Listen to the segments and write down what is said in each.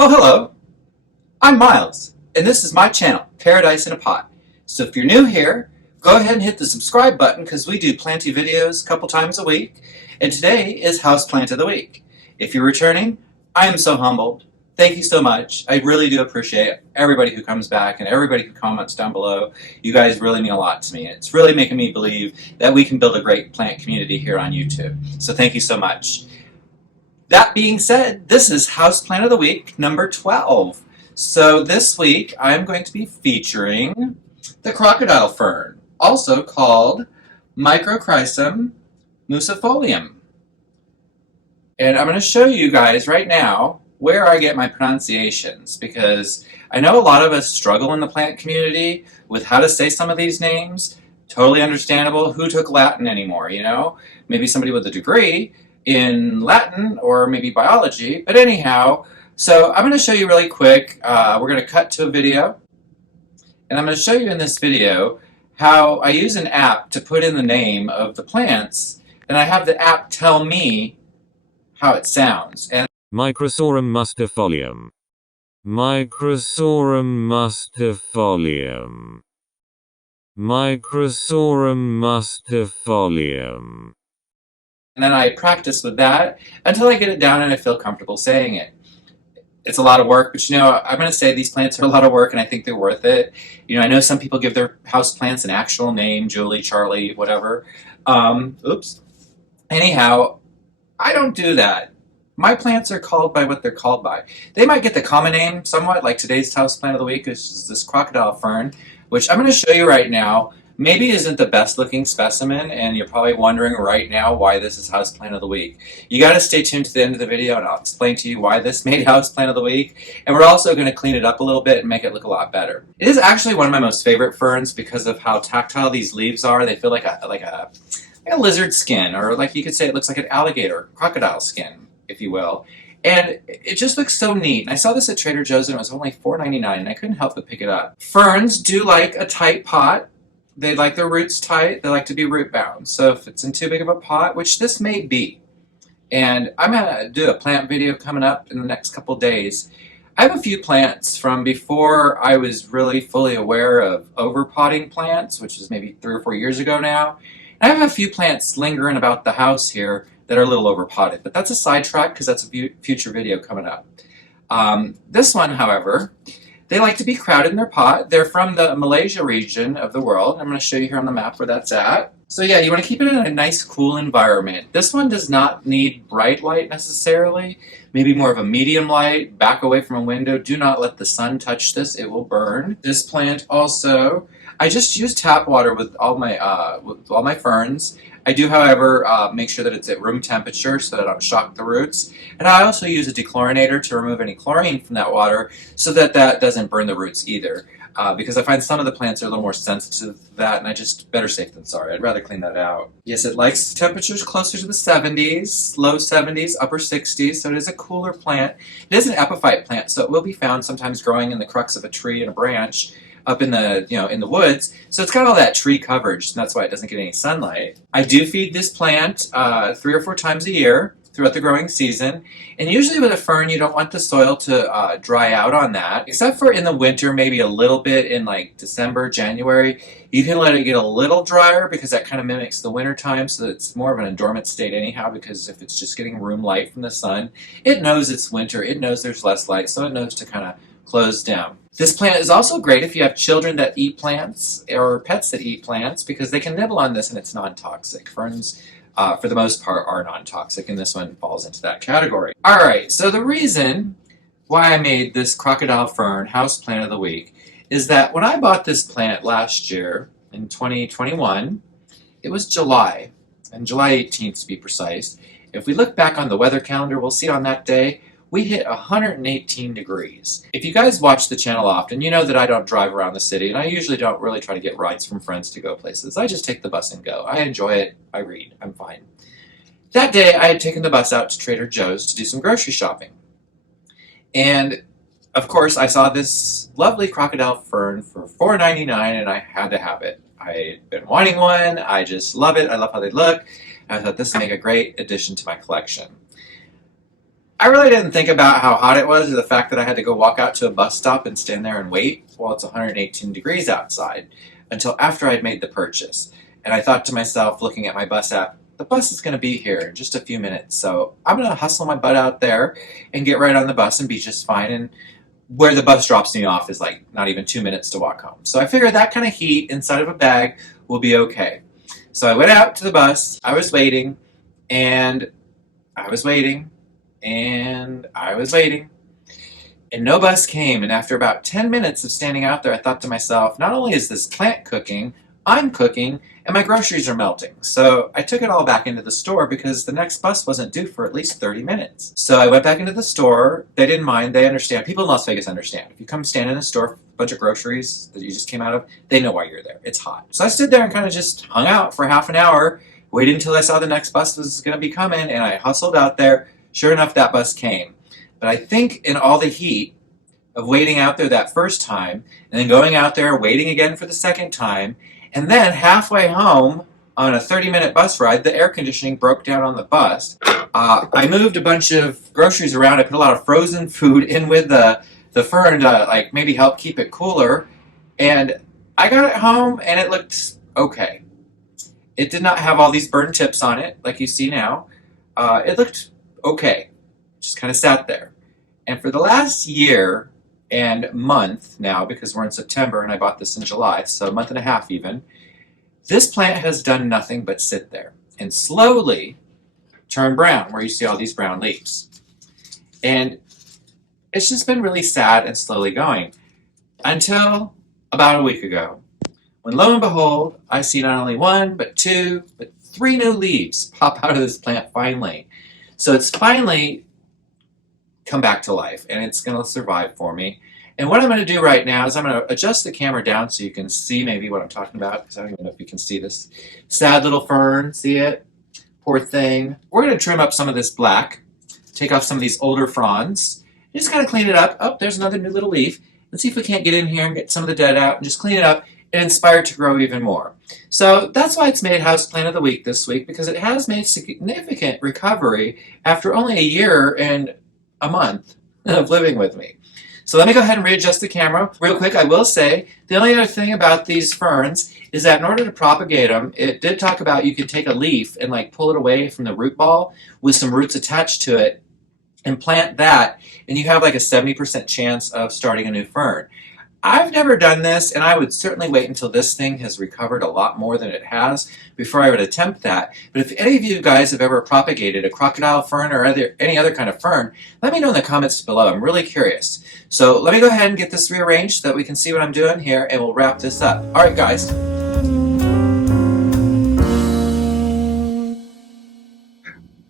Oh, hello. I'm Miles, and this is my channel, Paradise in a Pot. So if you're new here, go ahead and hit the subscribe button because we do planty videos a couple times a week. And today is Houseplant of the Week. If you're returning, I am so humbled. Thank you so much. I really do appreciate everybody who comes back and everybody who comments down below. You guys really mean a lot to me. It's really making me believe that we can build a great plant community here on YouTube. So thank you so much. That being said, this is Houseplant of the Week number 12. So this week I'm going to be featuring the crocodile fern, also called Microsorum musifolium. And I'm going to show you guys right now where I get my pronunciations, because I know a lot of us struggle in the plant community with how to say some of these names. Totally understandable. Who took Latin anymore, you know? Maybe somebody with a degree in Latin or maybe biology, but anyhow, so I'm going to show you really quick. We're going to cut to a video, and I'm going to show you in this video how I use an app to put in the name of the plants, and I have the app tell me how it sounds. And Microsorum mustifolium. Microsorum mustifolium. Microsorum mustifolium. And then I practice with that until I get it down and I feel comfortable saying it. It's a lot of work, but you know, I'm going to say these plants are a lot of work and I think they're worth it. You know, I know some people give their house plants an actual name, Julie, Charlie, whatever. Oops. Anyhow, I don't do that. My plants are called by what they're called by. They might get the common name somewhat, like today's house plant of the week, which is this crocodile fern, which I'm going to show you right now. Maybe isn't the best looking specimen, and you're probably wondering right now why this is Houseplant of the Week. You got to stay tuned to the end of the video and I'll explain to you why this made Houseplant of the Week, and we're also going to clean it up a little bit and make it look a lot better. It is actually one of my most favorite ferns because of how tactile these leaves are. They feel like a lizard skin, or like you could say it looks like an alligator, crocodile skin, if you will. And it just looks so neat. And I saw this at Trader Joe's and it was only $4.99 and I couldn't help but pick it up. Ferns do like a tight pot. They like their roots tight. They like to be root bound. So if it's in too big of a pot, which this may be, and I'm going to do a plant video coming up in the next couple days. I have a few plants from before I was really fully aware of overpotting plants, which is maybe 3 or 4 years ago now. And I have a few plants lingering about the house here that are a little overpotted, but that's a sidetrack because that's a future video coming up. This one, however, they like to be crowded in their pot. They're from the Malaysia region of the world. I'm going to show you here on the map where that's at. So yeah, you want to keep it in a nice, cool environment. This one does not need bright light necessarily. Maybe more of a medium light, back away from a window. Do not let the sun touch this. It will burn. This plant also, I just use tap water with all my ferns. I do, however, make sure that it's at room temperature so that I don't shock the roots. And I also use a dechlorinator to remove any chlorine from that water so that that doesn't burn the roots either. Because I find some of the plants are a little more sensitive to that, and I just, better safe than sorry. I'd rather clean that out. Yes, it likes temperatures closer to the 70s, low 70s, upper 60s, so it is a cooler plant. It is an epiphyte plant, so it will be found sometimes growing in the crux of a tree and a branch up in the, in the woods. So it's got all that tree coverage, and that's why it doesn't get any sunlight. I do feed this plant 3 or 4 times a year throughout the growing season. And usually with a fern, you don't want the soil to dry out on that, except for in the winter, maybe a little bit in like December, January. You can let it get a little drier because that kind of mimics the winter time, so that it's more of an dormant state anyhow, because if it's just getting room light from the sun, it knows it's winter, it knows there's less light, so it knows to kind of close down. This plant is also great if you have children that eat plants or pets that eat plants, because they can nibble on this and it's non-toxic. Ferns, for the most part, are non-toxic, and this one falls into that category. Alright, so the reason why I made this crocodile fern house plant of the week is that when I bought this plant last year, in 2021, it was July, and July 18th to be precise. If we look back on the weather calendar, we'll see on that day, we hit 118 degrees. If you guys watch the channel often, you know that I don't drive around the city, and I usually don't really try to get rides from friends to go places. I just take the bus and go. I enjoy it. I read. I'm fine. That day, I had taken the bus out to Trader Joe's to do some grocery shopping. And, of course, I saw this lovely crocodile fern for $4.99, and I had to have it. I'd been wanting one. I just love it. I love how they look. I thought this would make a great addition to my collection. I really didn't think about how hot it was or the fact that I had to go walk out to a bus stop and stand there and wait while it's 118 degrees outside until after I'd made the purchase. And I thought to myself, looking at my bus app, the bus is going to be here in just a few minutes, so I'm going to hustle my butt out there and get right on the bus and be just fine. And where the bus drops me off is like not even 2 minutes to walk home. So I figured that kind of heat inside of a bag will be okay. So I went out to the bus, I was waiting, and I was waiting, and I was waiting, and no bus came. And after about 10 minutes of standing out there, I thought to myself, not only is this plant cooking, I'm cooking, and my groceries are melting. So I took it all back into the store because the next bus wasn't due for at least 30 minutes. So I went back into the store. They didn't mind. They understand. People in Las Vegas understand. If you come stand in a store, a bunch of groceries that you just came out of, they know why you're there. It's hot. So I stood there and kind of just hung out for half an hour, waited until I saw the next bus was going to be coming, and I hustled out there. Sure enough, that bus came. But I think in all the heat of waiting out there that first time, and then going out there, waiting again for the second time, and then halfway home on a 30-minute bus ride, the air conditioning broke down on the bus. I moved a bunch of groceries around. I put a lot of frozen food in with the fern to like maybe help keep it cooler. And I got it home and it looked okay. It did not have all these burn tips on it like you see now. It looked okay. Just kind of sat there. And for the last year and month now, because we're in September and I bought this in July, so a month and a half even, this plant has done nothing but sit there and slowly turn brown, where you see all these brown leaves. And it's just been really sad and slowly going until about a week ago, when lo and behold, I see not only one, but two, but three new leaves pop out of this plant finally. So it's finally come back to life, and it's going to survive for me. And what I'm going to do right now is I'm going to adjust the camera down so you can see maybe what I'm talking about, because I don't even know if you can see this sad little fern. See it? Poor thing. We're going to trim up some of this black, take off some of these older fronds, just kind of clean it up. Oh, there's another new little leaf. Let's see if we can't get in here and get some of the dead out and just clean it up and inspire it to grow even more. So that's why it's made Houseplant of the Week this week, because it has made significant recovery after only a year and a month of living with me. So let me go ahead and readjust the camera real quick. I will say the only other thing about these ferns is that in order to propagate them, it did talk about you could take a leaf and like pull it away from the root ball with some roots attached to it and plant that, and you have like a 70% chance of starting a new fern. I've never done this, and I would certainly wait until this thing has recovered a lot more than it has before I would attempt that. But if any of you guys have ever propagated a crocodile fern or any other kind of fern, let me know in the comments below. I'm really curious. So let me go ahead and get this rearranged so that we can see what I'm doing here, and we'll wrap this up. All right, guys.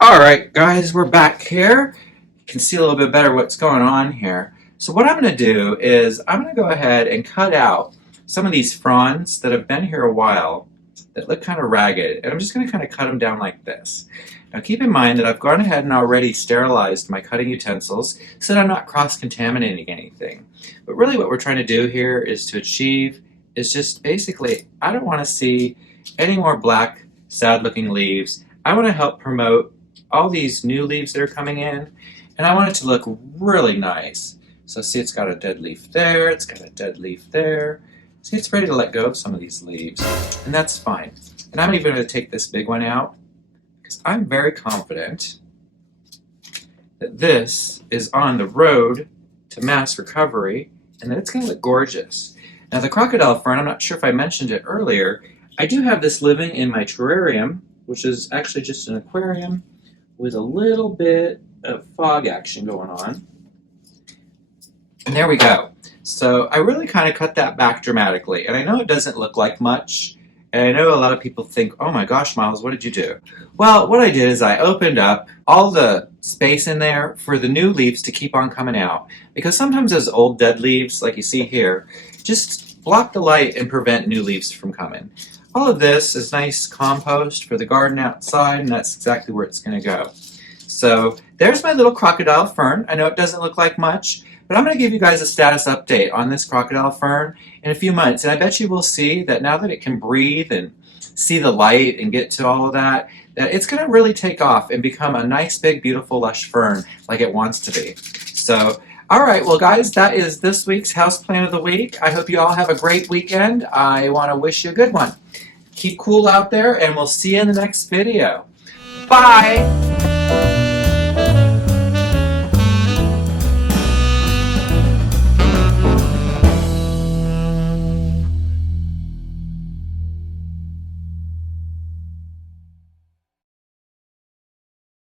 All right, guys, we're back here. You can see a little bit better what's going on here. So what I'm going to do is I'm going to go ahead and cut out some of these fronds that have been here a while that look kind of ragged, and I'm just going to kind of cut them down like this. Now keep in mind that I've gone ahead and already sterilized my cutting utensils so that I'm not cross-contaminating anything. But really what we're trying to do here is to achieve is just basically, I don't want to see any more black, sad-looking leaves. I want to help promote all these new leaves that are coming in, and I want it to look really nice. So see, it's got a dead leaf there, it's got a dead leaf there. See, it's ready to let go of some of these leaves, and that's fine. And I'm even going to take this big one out, because I'm very confident that this is on the road to mass recovery, and that it's going to look gorgeous. Now the crocodile fern, I'm not sure if I mentioned it earlier, I do have this living in my terrarium, which is actually just an aquarium with a little bit of fog action going on. And there we go. So I really kind of cut that back dramatically. And I know it doesn't look like much. And I know a lot of people think, oh my gosh, Miles, what did you do? Well, what I did is I opened up all the space in there for the new leaves to keep on coming out. Because sometimes those old dead leaves, like you see here, just block the light and prevent new leaves from coming. All of this is nice compost for the garden outside, and that's exactly where it's going to go. So there's my little crocodile fern. I know it doesn't look like much, but I'm going to give you guys a status update on this crocodile fern in a few months. And I bet you will see that now that it can breathe and see the light and get to all of that, that it's going to really take off and become a nice, big, beautiful, lush fern like it wants to be. So, all right, well, guys, that is this week's Houseplant of the Week. I hope you all have a great weekend. I want to wish you a good one. Keep cool out there, and we'll see you in the next video. Bye!